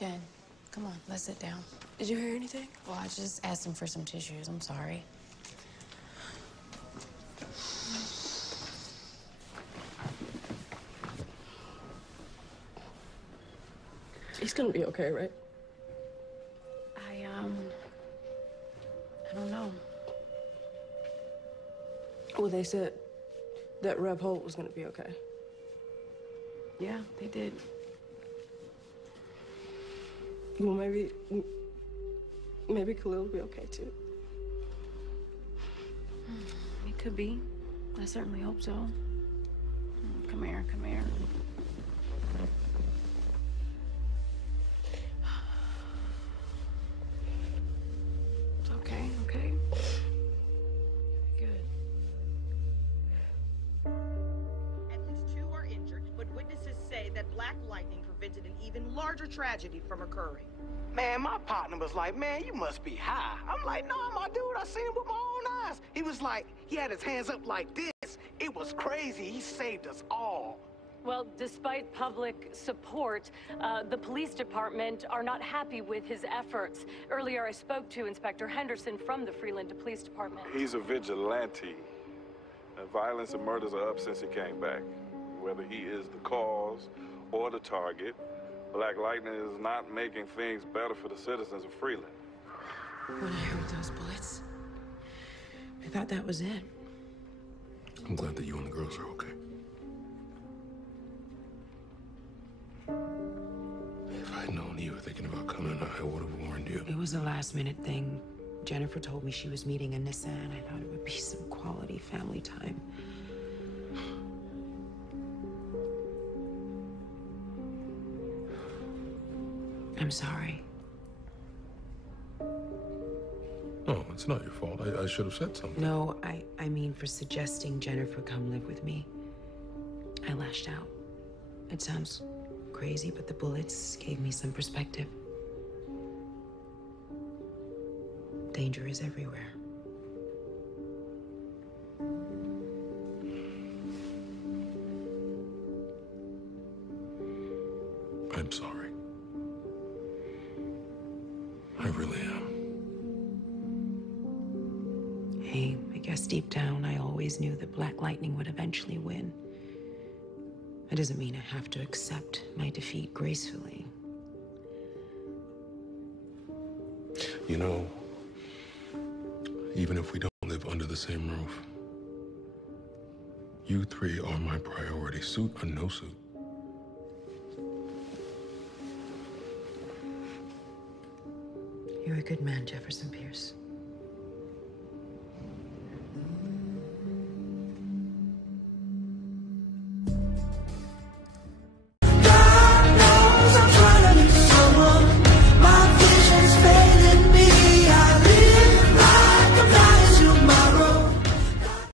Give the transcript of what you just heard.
Jen, come on, let's sit down. Did you hear anything? Well, I just asked him for some tissues. I'm sorry. He's gonna be okay, right? I don't know. Well, they said that Rev Holt was gonna be okay. Yeah, they did. Well, maybe Khalil will be okay, too. It could be. I certainly hope so. Come here, come here. It's okay, okay? Good. At least 2 are injured, but witnesses say that black lightning prevented an even larger tragedy from occurring. Man, my partner was like, man, you must be high. I'm like, no, my dude, I seen him with my own eyes. He was like, he had his hands up like this. It was crazy. He saved us all. Well, despite public support, the police department are not happy with his efforts. Earlier, I spoke to Inspector Henderson from the Freeland Police Department. He's a vigilante. Violence and murders are up since he came back. Whether he is the cause or the target, Black Lightning is not making things better for the citizens of Freeland. When I heard those bullets, I thought that was it. I'm glad that you and the girls are okay. If I'd known you were thinking about coming, I would have warned you. It was a last-minute thing. Jennifer told me she was meeting Anissa, and I thought it would be some quality family time. I'm sorry. No, it's not your fault. I should have said something. No, I mean for suggesting Jennifer come live with me. I lashed out. It sounds crazy, but the bullets gave me some perspective. Danger is everywhere. I'm sorry. I really am. Hey, I guess deep down, I always knew that Black Lightning would eventually win. That doesn't mean I have to accept my defeat gracefully. You know, even if we don't live under the same roof, you 3 are my priority, suit or no suit. You're a good man, Jefferson Pierce.